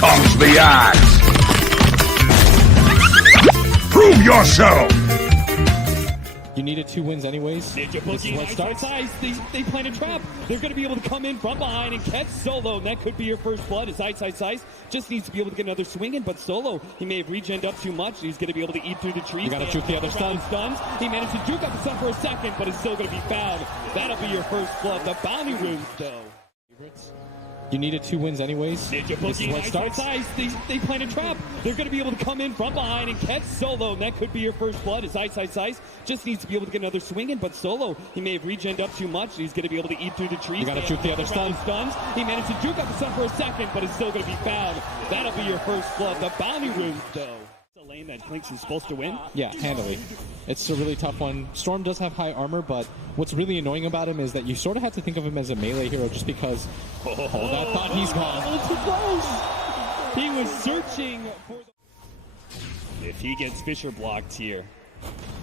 comes the axe. Prove yourself. You needed 2 wins anyways. Ninja Boogie, they plant a trap. They're going to be able to come in from behind and catch Solo. And that could be your first blood as Ice just needs to be able to get another swing in. But Solo, he may have regened up too much. He's going to be able to eat through the trees. You got to juke the other stuns. He managed to juke up the stun for a second, but it's still going to be found. That'll be your first blood. The bounty runes, though. You needed 2 wins anyways. Ninja Boogie, they plant a trap. They're going to be able to come in from behind and catch Solo. And that could be your first blood as Ice just needs to be able to get another swing in. But Solo, he may have regened up too much. He's going to be able to eat through the trees. You got to juke the other stuns. He managed to juke up the stun for a second, but it's still going to be found. That'll be your first blood. The bounty runes, though. It's a lane that Clinks is supposed to win. Yeah, handily. It's a really tough one. Storm does have high armor, but what's really annoying about him is that you sort of have to think of him as a melee hero just because... Oh, that thought he's gone. Too close. He was searching for the... If he gets Fisher blocked here,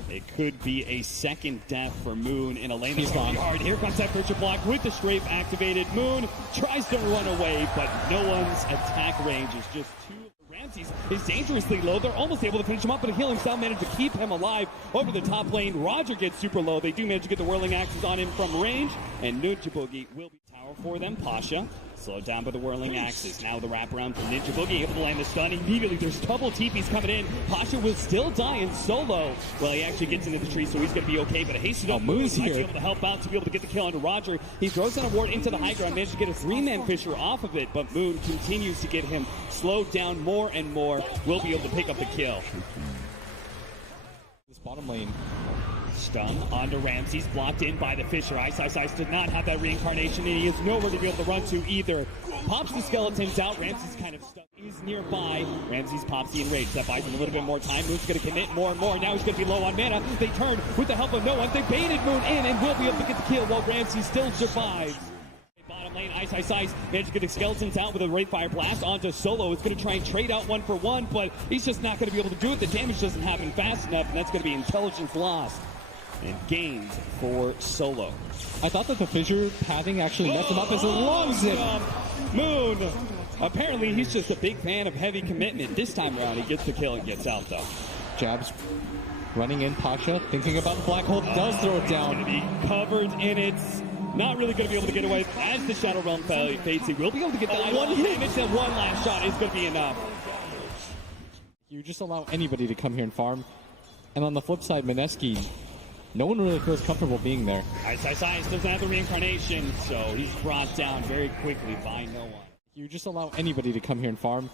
it could be a second death for Moon in a lane that's gone hard. Here comes that Fisher block with the strafe activated. Moon tries to run away, but no one's attack range is just too... Ramses is dangerously low. They're almost able to finish him up, but a healing style managed to keep him alive over the top lane. Roger gets super low. They do manage to get the whirling axes on him from range, and Ninja Boogie will be tower for them. Pasha slowed down by the whirling axes. Now the wraparound from Ninja Boogie, able to land the stun. Immediately there's double TPs coming in. Pasha will still die in solo. Well, he actually gets into the tree, so he's going to be okay, but a hasted up Moon's here. able to help out to be able to get the kill onto Roger. He throws in a ward into the high ground, managed to get a 3-man Fisher off of it, but Moon continues to get him slowed down more and more. Will be able to pick up the kill. This bottom lane. Stun onto Ramses, blocked in by the Fisher. Ice did not have that reincarnation, and he has nowhere to be able to run to either. Pops the skeletons out. Ramses kind of stuck. He's nearby. Ramses pops the enrage. That buys him a little bit more time. Moon's going to commit more and more. Now he's going to be low on mana. They turn with the help of no one. They baited Moon in and will be able to get the kill while Ramses still survives. Bottom lane, Ice managed to get the skeletons out with a Wraith Fire Blast onto Solo. It's going to try and trade out 1-for-1, but he's just not going to be able to do it. The damage doesn't happen fast enough, and that's going to be intelligence lost and gains for Solo. I thought that the fissure pathing actually messed him up as a long zip. Moon, apparently he's just a big fan of heavy commitment. This time around, he gets the kill and gets out, though. Jabs running in. Pasha thinking about the black hole, does throw it down. Going to be covered in it. Not really going to be able to get away as the Shadow Realm fades. He will be able to get that one damage. That one last shot is going to be enough. You just allow anybody to come here and farm. And on the flip side, Mineski, no one really feels comfortable being there. Ice doesn't have the reincarnation, so he's brought down very quickly by no one. You just allow anybody to come here and farm.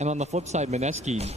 And on the flip side, Mineski,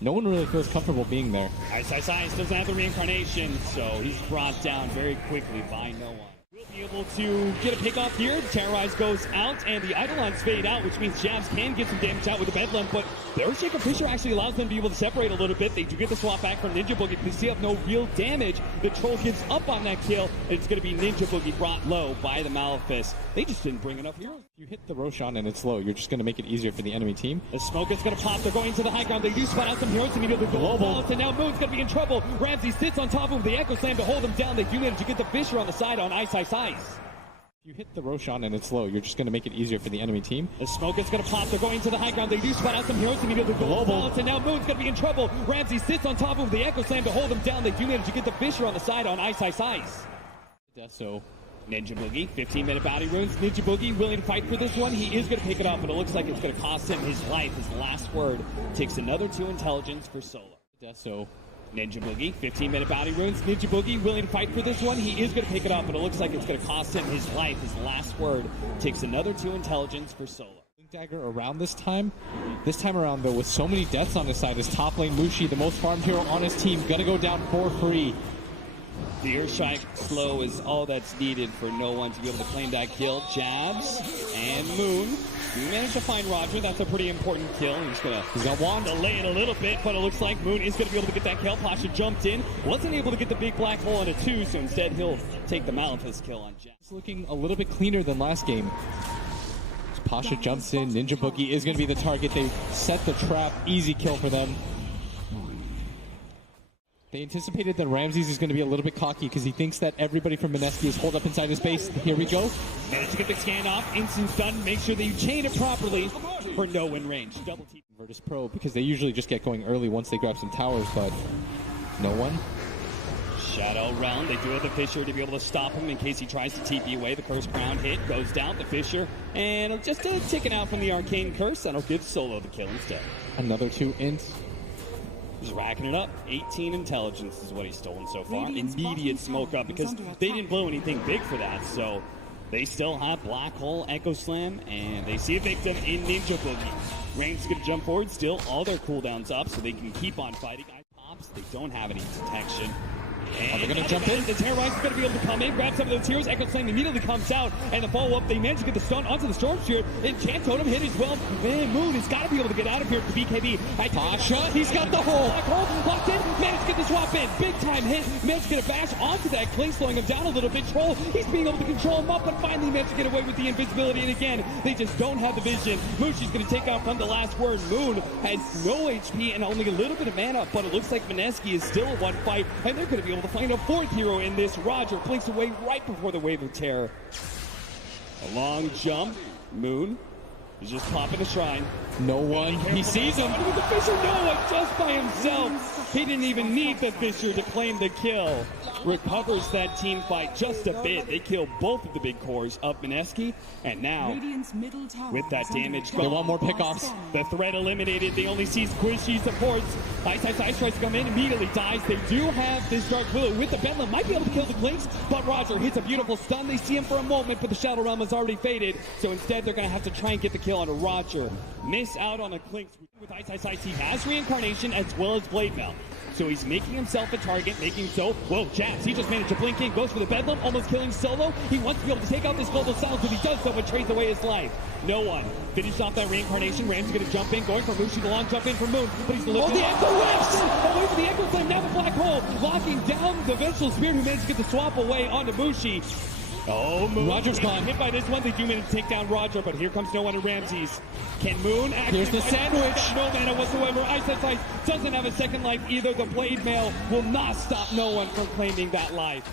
no one really feels comfortable being there. Ice doesn't have the reincarnation, so he's brought down very quickly by no one. We'll be able to get a pick off here. Terrorize goes out, and the Eidolons fade out, which means Jabs can get some damage out with the Bedlam, but the Earthshaker Fisher actually allows them to be able to separate a little bit. They do get the swap back from Ninja Boogie. They still have no real damage. The Troll gives up on that kill, and it's going to be Ninja Boogie brought low by the Malefice. They just didn't bring enough heroes. You hit the Roshan and it's low. You're just going to make it easier for the enemy team. The smoke is going to pop. They're going to the high ground. They do spot out some heroes immediately. Global. And now Moon's going to be in trouble. Ramsey sits on top of him with the Echo Slam to hold him down. They do manage to get the Fisher on the side on Ice. You hit the Roshan and it's low. You're just going to make it easier for the enemy team. The smoke is going to pop. They're going to the high ground. They do spot out some heroes immediately. Global. And now Moon's going to be in trouble. Ramsey sits on top of him with the Echo Slam to hold him down. They do manage to get the Fisher on the side on Ice. So Ninja Boogie, 15-minute bounty runes. Ninja Boogie willing to fight for this one. He is going to pick it up, but it looks like it's going to cost him his life. His last word takes another 2 intelligence for Solo. So Ninja Boogie, 15-minute bounty runes. Ninja Boogie willing to fight for this one. He is going to pick it up, but it looks like it's going to cost him his life. His last word takes another 2 intelligence for Solo. Dagger around this time. This time around, though, with so many deaths on his side, his top lane Mushi, the most farmed hero on his team, gonna go down for free. The Earthstrike slow is all that's needed for no one to be able to claim that kill. Jabs and Moon. We managed to find Roger. That's a pretty important kill. He's got Wand delay it a little bit, but it looks like Moon is going to be able to get that kill. Pasha jumped in. Wasn't able to get the big black hole on a 2, so instead he'll take the Malefice kill on Jabs. It's looking a little bit cleaner than last game. As Pasha jumps in. Ninja Boogie is going to be the target. They set the trap. Easy kill for them. They anticipated that Ramses is going to be a little bit cocky because he thinks that everybody from Mineski is holed up inside his base. Here we go. Managed to get the scan off. Instant stun. Make sure that you chain it properly for no win range. Double T. Virtus.pro, because they usually just get going early once they grab some towers, but no one. Shadow round. They do have the Fissure to be able to stop him in case he tries to TP away. The Curse Crown hit goes down. The Fissure. And just taken out from the Arcane Curse. That'll give Solo the kill instead. Another 2 int. He's racking it up. 18 intelligence is what he's stolen so far. Immediate smoke up because they didn't blow anything big for that. So they still have Black Hole, Echo Slam, and they see a victim in Ninja Boogie. Rain's going to jump forward. Still all their cooldowns up so they can keep on fighting. Pops, they don't have any detection. And they're going to jump in. The Terrorize is going to be able to come in, grab some of those heroes. Echo Slam immediately comes out, and the follow-up, they manage to get the stun onto the Storm Spirit. Enchant Totem hit as well. Man, Moon has got to be able to get out of here to BKB. Pasha, he's got the hole. Black Hole, locked in, managed to get the swap in. Big time hit, managed to get a bash onto that Cling, slowing him down a little bit. Troll, he's being able to control him up, but finally managed to get away with the invisibility. And again, they just don't have the vision. Mushi's going to take out from the last word. Moon has no HP and only a little bit of mana, but it looks like Mineski is still one fight, and they're going to be able to find a fourth hero in this. Roger blinks away right before the wave of terror. A long jump. Moon is just popping a shrine. No one. He sees him. With the Fissure, no one, just by himself. He didn't even need the Fissure to claim the kill. Recovers that team fight just a bit. They kill both of the big cores of Mineski, and now with that damage gone, they want more pickoffs. The threat eliminated. They only see squishy supports. Ice tries to come in, immediately dies. They do have this Dark Willow with the Bedlam. Might be able to kill the Clinks, but Roger hits a beautiful stun. They see him for a moment, but the Shadow Realm has already faded. So instead, they're going to have to try and get the kill on a Roger. Miss out on a Clinks. With Ice, he has Reincarnation as well as Blade Mail. So he's making himself a target, making so. Whoa, Jabs, he just managed to blink in, goes for the Bedlam, almost killing Solo. He wants to be able to take out this Global Silence, but he does so, but trades away his life. No one. Finished off that Reincarnation. Ram's going to jump in, going for Mushi, the long jump in from Moon, but he's delivering. Oh, the Echo West! Away from the Echo Flame, now the Black Hole, locking down the Vengeful Spirit, who managed to get the swap away onto Mushi. Oh, Moon. Roger's gone. Hit by this one. They do manage to take down Roger, but here comes no one in Ramses. Can Moon actually... Here's the sandwich. No mana whatsoever. Ice doesn't have a second life either. The Blade Mail will not stop no one from claiming that life.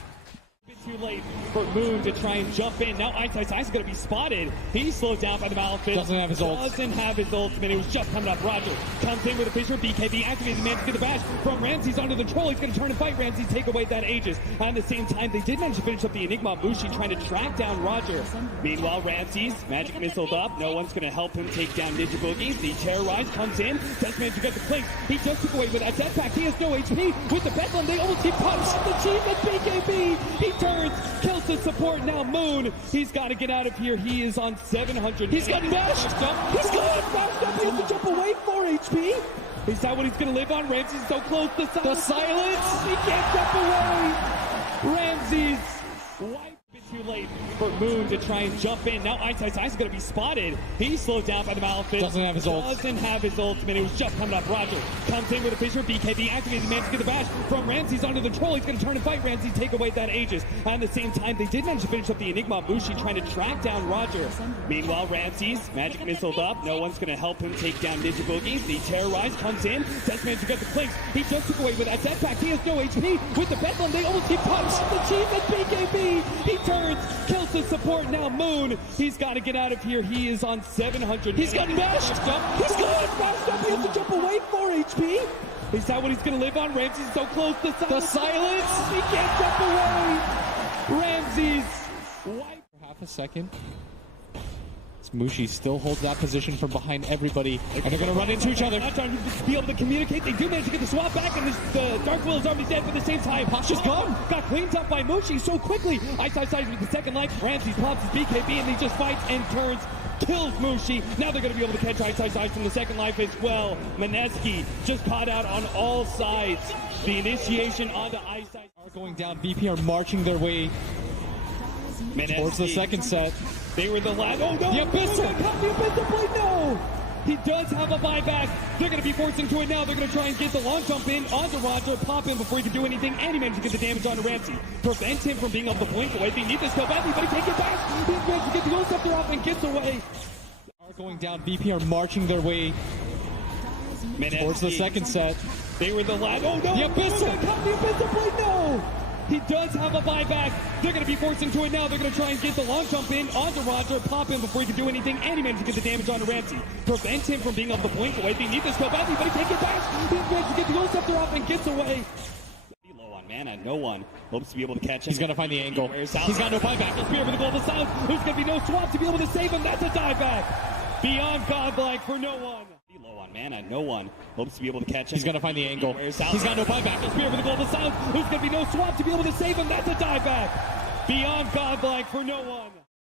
Too late for Moon to try and jump in. Now Ice is going to be spotted. He's slowed down by the Malefic. Doesn't have his ult. Doesn't have his ultimate. It was just coming up. Roger comes in with a Fissure. BKB activated. Managed to get the bash from Ramses onto the Troll. He's going to turn and fight Ramses, take away that Aegis. At the same time, they did manage to finish up the Enigma. Mushi trying to track down Roger. Meanwhile, Ramses, magic missiled up. No one's going to help him take down Ninja Boogie. The Terrorize comes in. Does manage to get the Clinks. He just took away with that jetpack. He has no HP. With the Bedlam, they almost keep punching the team at BKB. He turns, kills the support. Now Moon, he's got to get out of here. He is on 700. He's got bashed. He's got bashed up. He has to jump away 4 HP. Is that what he's going to live on? Ramses is so close. The silence. He can't jump away. Ramses wipe. Too late for Moon to try and jump in. Now Ice is going to be spotted. He's slowed down by the Malefic. Doesn't have his ult. Doesn't have his ultimate. It was just coming up. Roger comes in with a Fissure. BKB activated. Managed to get the bash from Ramses onto the Troll. He's going to turn and fight Ramses, take away that Aegis. At the same time, they did manage to finish up the Enigma. Mushi trying to track down Roger. Meanwhile, Ramses, magic missiled up. No one's going to help him take down Ninja Boogie. The Terrorize comes in. Does manage to get the Clinks. He just took away with that jetpack. He has no HP. With the Bedlam, they almost keep punching the team at BKB. He turns, kills the support. Now Moon, he's got to get out of here. He is on 700. He's got bashed up. He's got bashed up. He has to jump away 4 HP. Is that what he's going to live on? Ramses is so close. The silence. He can't jump away. Ramses. For half a second. Mushi still holds that position from behind everybody, and they're going to run into each other. Not trying to be able to communicate. They do manage to get the swap back, and the Dark Will is already dead. But at the same time, Pasha's gone. Got cleaned up by Mushi so quickly. Ice with the second life. Ramses pops his BKB, and he just fights and turns. Kills Mushi. Now they're going to be able to catch Ice from the second life as well. Mineski just caught out on all sides. The initiation onto Ice are going down. VP are marching their way Mineski towards the second set. They were the last. Oh no! The Abyssal! The Abyssal blade, no! He does have a buyback. They're going to be forced into it now. They're going to try and get the long jump in onto Roger, pop in before he can do anything, and he managed to get the damage onto Ramsey. Prevent him from being able to blink away. They need this so badly, but he can't get back. He managed to get the Ghost Scepter off and gets away. Are going down. VP are marching their way towards the second set. They were the last. Oh no! The Abyssal! The Abyssal blade, no! He does have a buyback. They're going to be forced into it now. They're going to try and get the long jump in onto Roger, pop him before he can do anything, and he managed to get the damage onto Ramsey. Prevents him from being able to blink away. They need this so badly, but he can't get back. He managed to get the Gold Scepter off and gets away. Low on mana, no one hopes to be able to catch him. He's going to find the angle. He's got no buyback. He'll spear for the Global South. There's going to be no swap to be able to save him. That's a dive back. Beyond godlike for no one. Low on mana, no one hopes to be able to catch him. He's going to find the angle. He's got no buyback. He'll spear for the Global South. There's going to be no swap to be able to save him. That's a dive back. Beyond godlike for no one.